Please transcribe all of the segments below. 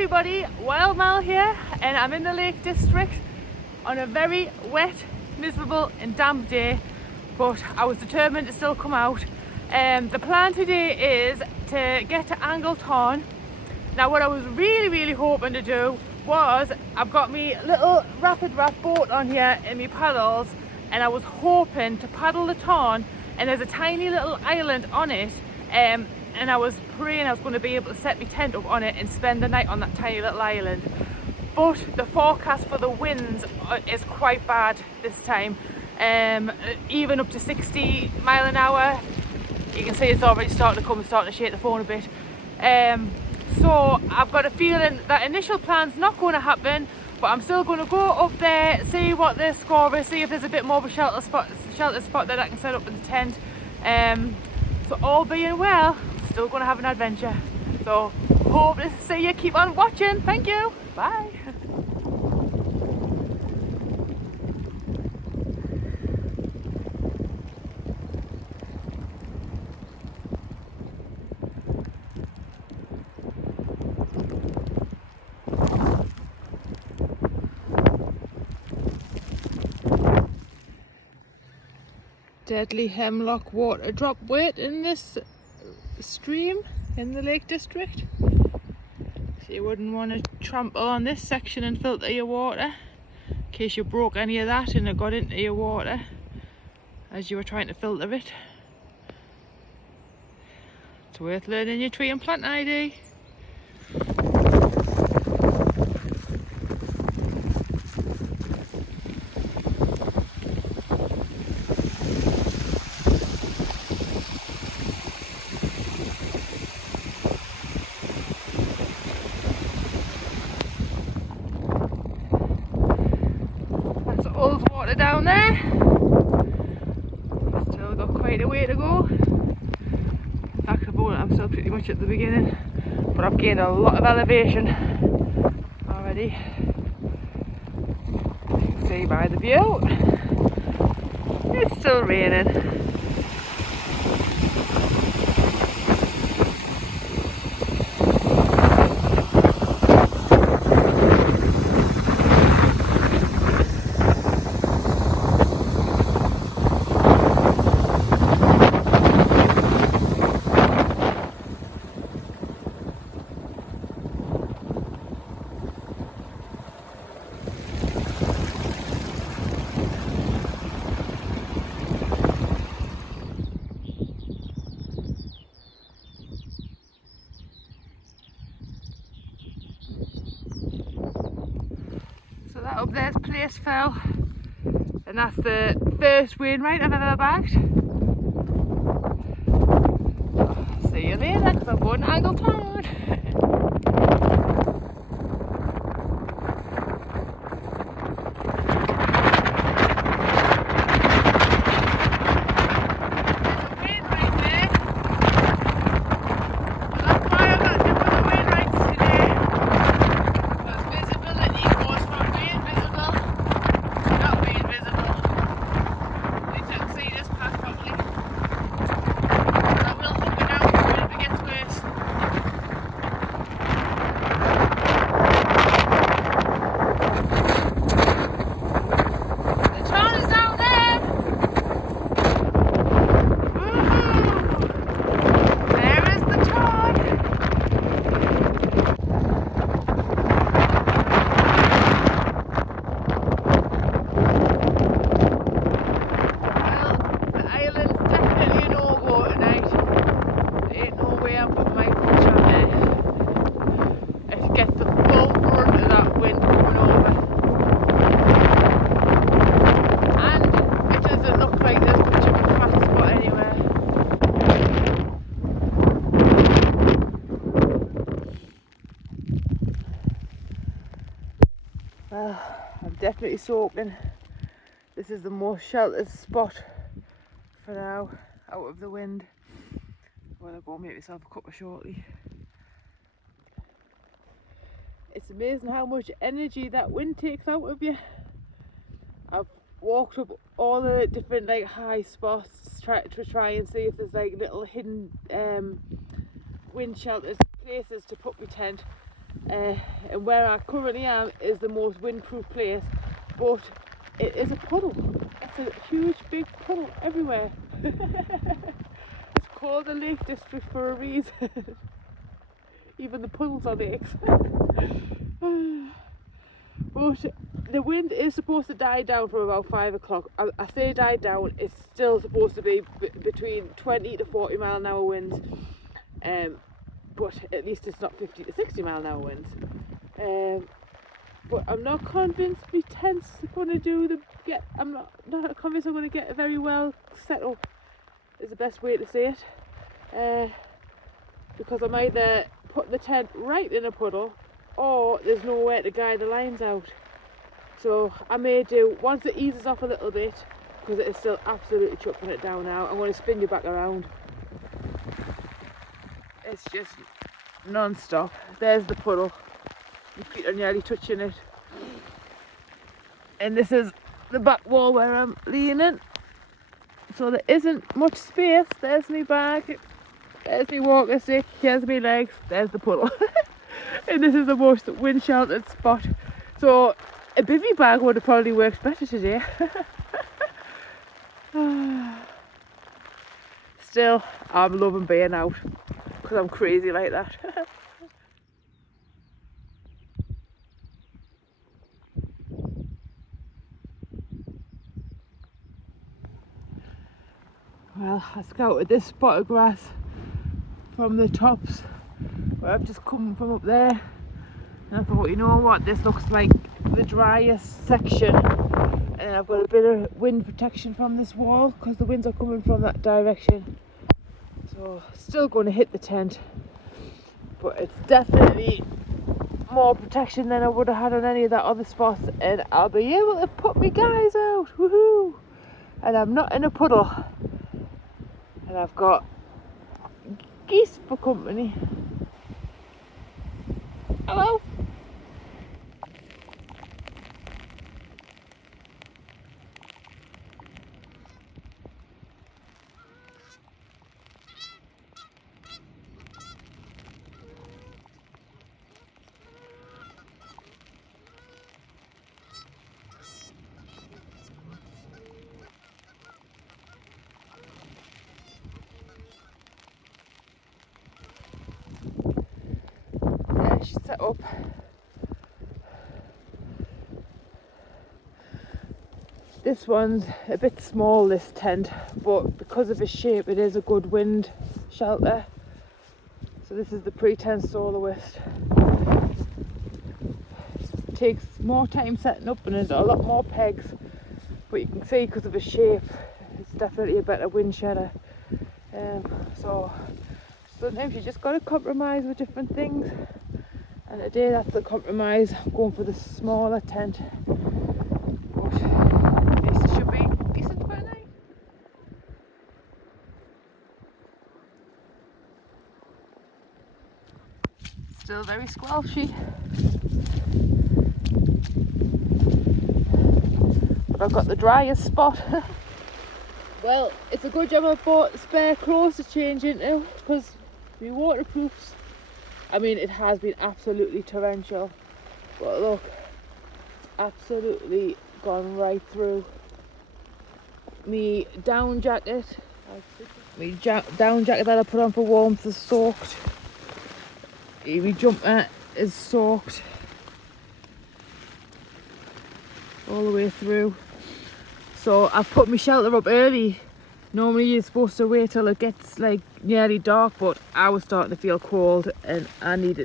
everybody, Wild Mal here, and I'm in the Lake District on a very wet, miserable and damp day, but I was determined to still come out. The plan today is to get to Tarn. Now what I was really hoping to do was, I've got my little rapid raft boat on here and my paddles, and I was hoping to paddle the Tarn, and there's a tiny little island on it, and I was praying I was going to be able to set my tent up on it and spend the night on that tiny little island. But the forecast for the winds is quite bad this time, even up to 60 mile an hour. You can see it's already starting to shake the phone a bit. So I've got a feeling that initial plan's not going to happen, but I'm still going to go up there, see what the score is, see if there's a bit more of a shelter spot that I can set up in the tent. So all being well, still going to have an adventure. So hope to see you. Keep on watching. Thank you. Bye. Deadly hemlock water drop weight in this stream in the Lake District. So you wouldn't want to trample on this section and filter your water in case you broke any of that and it got into your water as you were trying to filter it. It's worth learning your tree and plant ID. Water down there. Still got quite a way to go. Back to the boat, I'm still pretty much at the beginning, but I've gained a lot of elevation already. You can see by the view, it's still raining. That up there's place fell, and that's the first wainwright I've ever bagged. See you later, because I'm going to Tarn. Well, I'm definitely soaking. This is the most sheltered spot for now, out of the wind. Well, I'll go make myself a cuppa shortly. It's amazing how much energy that wind takes out of you. I've walked up all the different like high spots to try and see if there's like little hidden wind shelters, places to put my tent, and where I currently am is the most windproof place, but it is a puddle. It's a huge big puddle everywhere. It's called the Lake District for a reason. Even the puddles are lakes. But the wind is supposed to die down from about 5 o'clock. I say die down, it's still supposed to be between 20 to 40 mile an hour winds. But at least it's not 50 to 60 mile an hour winds. But I'm not convinced my tent's going to do I'm not convinced I'm going to get a very well set up, is the best way to say it. Because I'm either putting the tent right in a puddle, or there's nowhere to guide the lines out. So I may do, once it eases off a little bit, because it is still absolutely chucking it down now, I'm going to spin you back around. It's just non-stop. There's the puddle. My feet are nearly touching it. And this is the back wall where I'm leaning. So there isn't much space. There's my bag. There's my walking stick. Here's my legs. There's the puddle. And this is the most wind sheltered spot. So a bivvy bag would have probably worked better today. Still, I'm loving being out because I'm crazy like that. Well, I scouted this spot of grass from the tops where I've just come from up there, and I thought, you know what, this looks like the driest section, and I've got a bit of wind protection from this wall because the winds are coming from that direction. So still going to hit the tent, but it's definitely more protection than I would have had on any of that other spots, and I'll be able to put my guys out, woohoo! And I'm not in a puddle, and I've got geese for company. Hello. Yeah, she's set up. This one's a bit small, this tent, but because of its shape it is a good wind shelter. So this is the pre-tent soloist. It takes more time setting up and there's a lot more pegs, but you can see because of its shape it's definitely a better wind shelter. So sometimes you just got to compromise with different things, and today that's the compromise. I'm going for the smaller tent. This should be decent for a night. Still very squelchy, but I've got the driest spot. Well, it's a good job I bought spare clothes to change into, because my waterproofs, I mean, it has been absolutely torrential, but look, it's absolutely gone right through. My down jacket that I put on for warmth is soaked. My jumper is soaked all the way through. So I've put my shelter up early. Normally you're supposed to wait till it gets like nearly dark, but I was starting to feel cold and I knew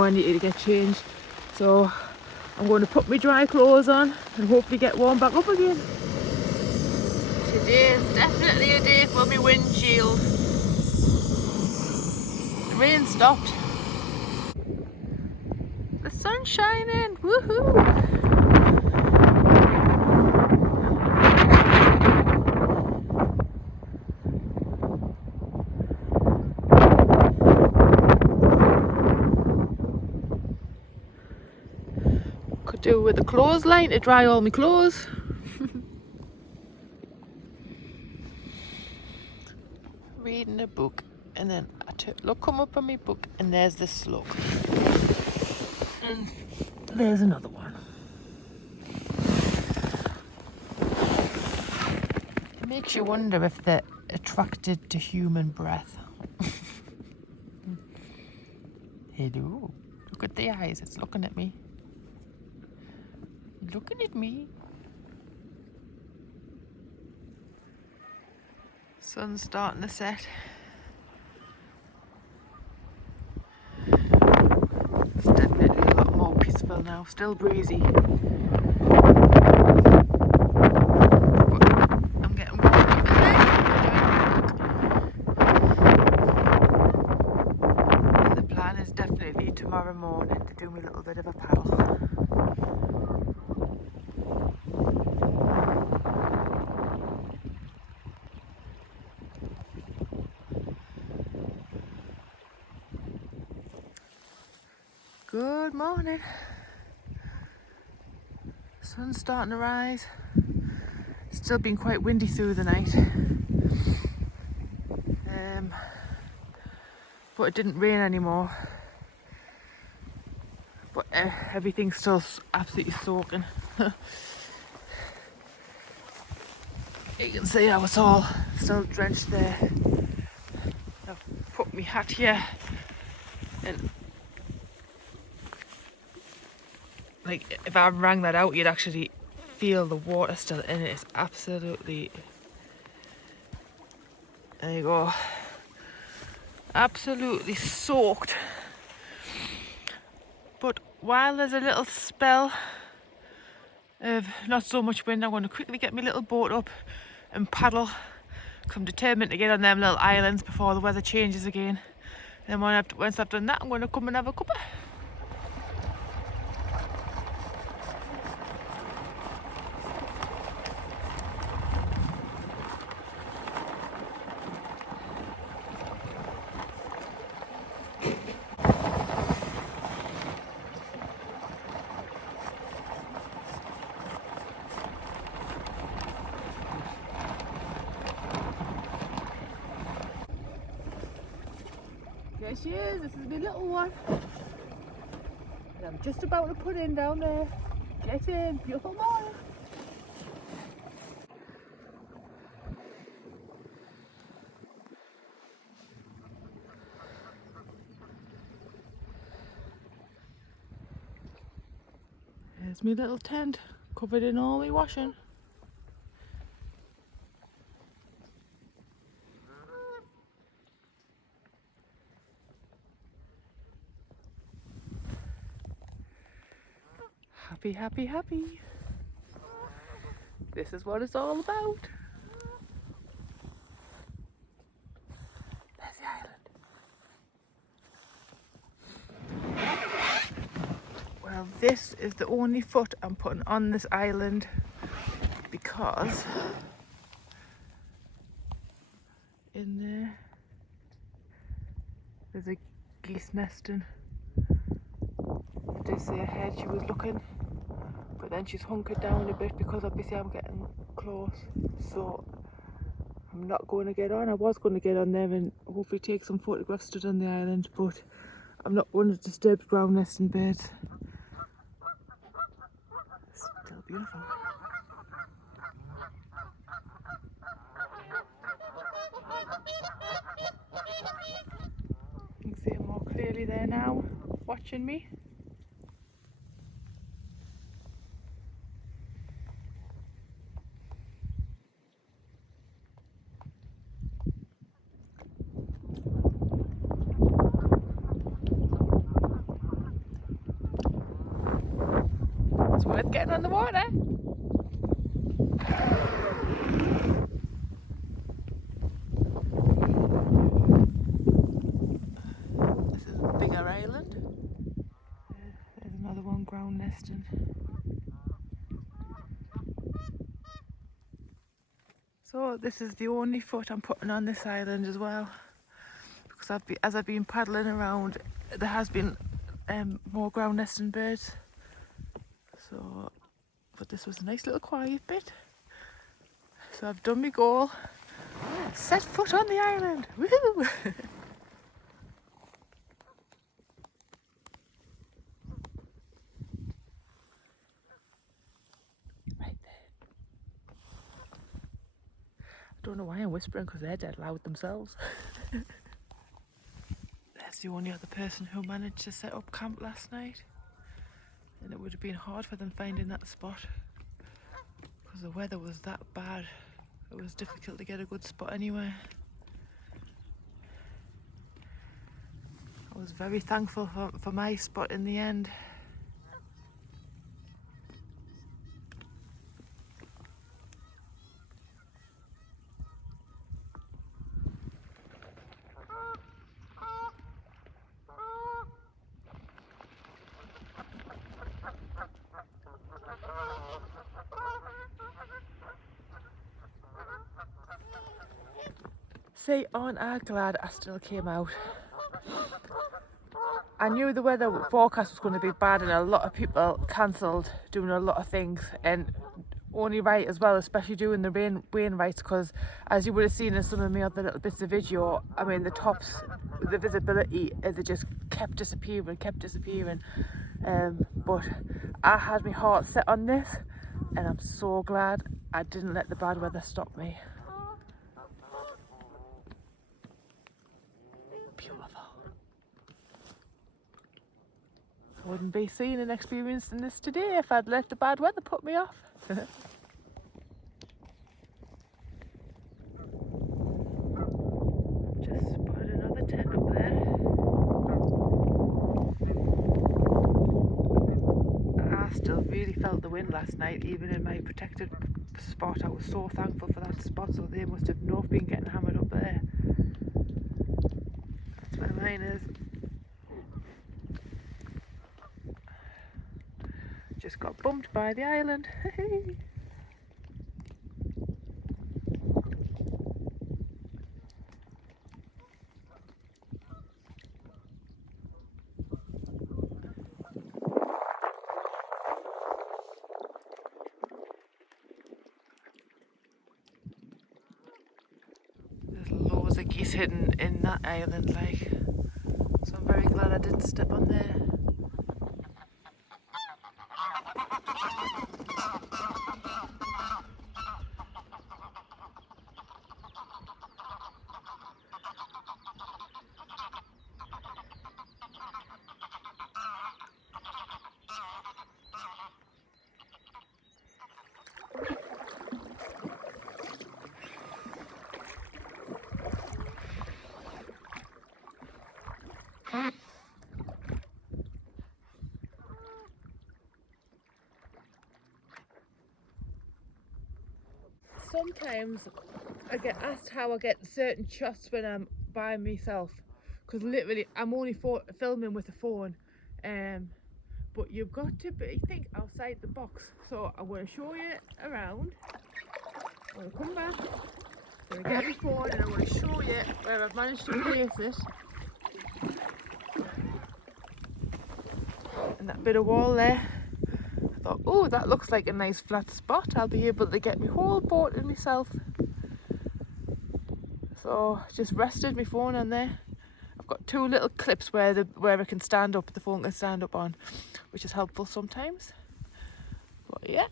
I needed to get changed. So I'm going to put my dry clothes on and hopefully get warm back up again. Today is definitely a day for my windshield. The rain stopped. The sun's shining, woohoo! Could do with a clothesline to dry all my clothes. Reading a book, and then I come up on my book and there's this slug. And there's another one. It makes you wonder if they're attracted to human breath. Hello. Look at the eyes. It's looking at me. Looking at me. Sun's starting to set. It's definitely a lot more peaceful now. Still breezy. But I'm getting warm up in there. And the plan is definitely tomorrow morning to do me a little bit of a paddle. Good morning. Sun's starting to rise. It's still been quite windy through the night. But it didn't rain anymore. But everything's still absolutely soaking. You can see how it's all still drenched there. I've put my hat here and like if I rang that out you'd actually feel the water still in it. It's absolutely, there you go, absolutely soaked. But while there's a little spell of not so much wind, I'm going to quickly get my little boat up and paddle, because I'm determined to get on them little islands before the weather changes again. And then once I've done that, I'm going to come and have a cuppa. There she is, this is my little one. And I'm just about to put in down there. Get in, beautiful morning. There's my little tent, covered in all my washing. Happy, happy, happy. This is what it's all about. There's the island. Well, this is the only foot I'm putting on this island because in there there's a geese nesting. I did see ahead she was looking, but then she's hunkered down a bit because obviously I'm getting close, so I'm not going to get on. I was going to get on there and hopefully take some photographs stood on the island, but I'm not going to disturb ground nesting birds. It's still beautiful. You can see it more clearly there now, watching me. It's worth getting on the water. This is a bigger island. There's another one ground nesting. So this is the only foot I'm putting on this island as well, because as I've been paddling around, there has been more ground nesting birds. So, but this was a nice little quiet bit. So I've done my goal. Set foot on the island. Woohoo! Don't know why I'm whispering, because they're dead loud themselves. There's the only other person who managed to set up camp last night. And it would have been hard for them finding that spot, because the weather was that bad. It was difficult to get a good spot anywhere. I was very thankful for my spot in the end. See, aren't I glad I still came out? I knew the weather forecast was going to be bad and a lot of people cancelled doing a lot of things, and only right as well, especially doing the rain rights, because as you would have seen in some of my other little bits of video, I mean the tops, the visibility, it just kept disappearing. But I had my heart set on this, and I'm so glad I didn't let the bad weather stop me. Beautiful. I wouldn't be seeing and experiencing this today if I'd let the bad weather put me off. Just spotted another tent up there. I still really felt the wind last night, even in my protected spot. I was so thankful for that spot, so they must have not been getting hammered up there. That's where mine is. Just got bumped by the island. There's loads of geese hidden in that island, like, so I'm very glad I didn't step on there. Sometimes I get asked how I get certain shots when I'm by myself, because literally I'm only filming with the phone, but you've got to think outside the box. So I'm going to show you around. I'm going to come back, I'm going to get my phone, and I'm going to show you where I've managed to place it. And that bit of wall there, I thought, oh, that looks like a nice flat spot. I'll be able to get my whole boat in myself. So just rested my phone on there. I've got two little clips where it can stand up, the phone can stand up on, which is helpful sometimes. But yeah,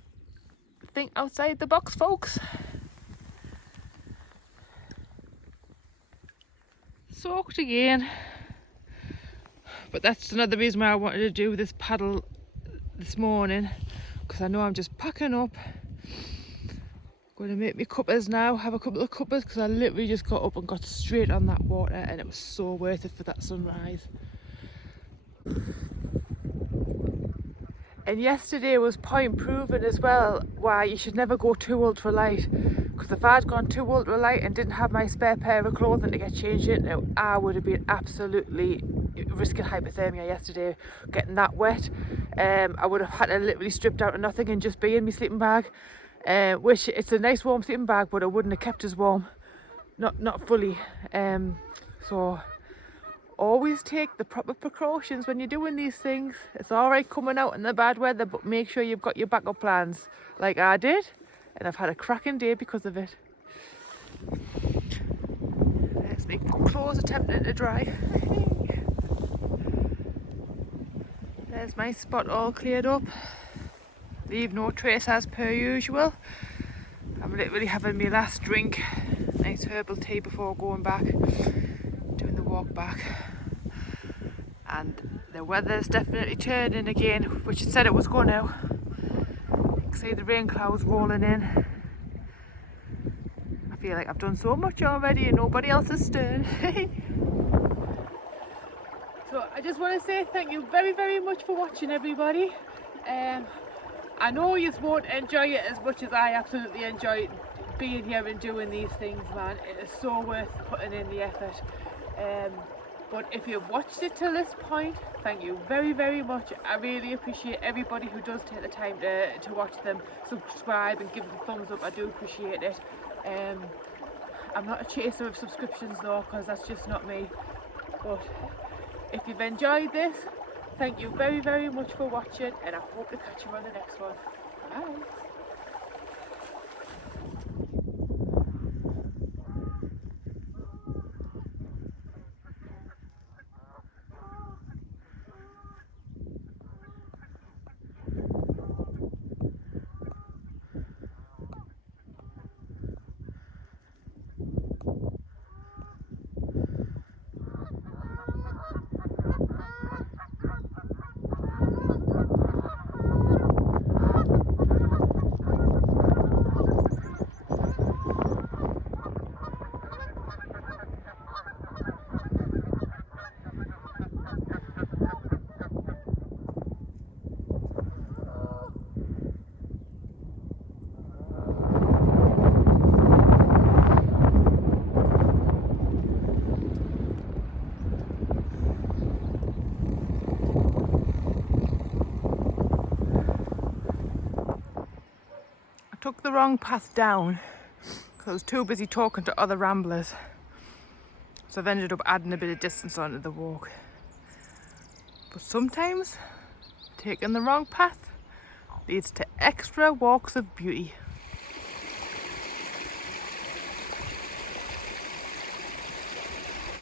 think outside the box, folks. Soaked again. But that's another reason why I wanted to do this paddle this morning, because I know I'm just packing up. Going to make me cuppers now, have a couple of cuppers, because I literally just got up and got straight on that water, and it was so worth it for that sunrise. And yesterday was point proven as well why you should never go too ultralight, because if I'd gone too ultralight and didn't have my spare pair of clothing to get changed into, I would have been absolutely risking hypothermia yesterday, getting that wet. I would have had to literally strip down to nothing and just be in my sleeping bag, which it's a nice warm sleeping bag, but it wouldn't have kept us warm, not fully. So always take the proper precautions when you're doing these things. It's alright coming out in the bad weather, but make sure you've got your backup plans, like I did, and I've had a cracking day because of it. There's my clothes attempting to dry. There's my spot all cleared up. Leave no trace as per usual. I'm literally having my last drink nice herbal tea before going back, doing the walk back. And the weather's definitely turning again, which it said it was going to. You can see the rain clouds rolling in. I feel like I've done so much already and nobody else has stirred. So I just want to say thank you very, very much for watching, everybody. I know you won't enjoy it as much as I absolutely enjoy being here and doing these things, man. It is so worth putting in the effort. But if you've watched it till this point, thank you very, very much. I really appreciate everybody who does take the time to watch them, subscribe and give them a thumbs up. I do appreciate it. I'm not a chaser of subscriptions though, because that's just not me. But if you've enjoyed this, thank you very, very much for watching, and I hope to catch you on the next one. Bye. Took the wrong path down because I was too busy talking to other ramblers, so I've ended up adding a bit of distance onto the walk. But sometimes taking the wrong path leads to extra walks of beauty.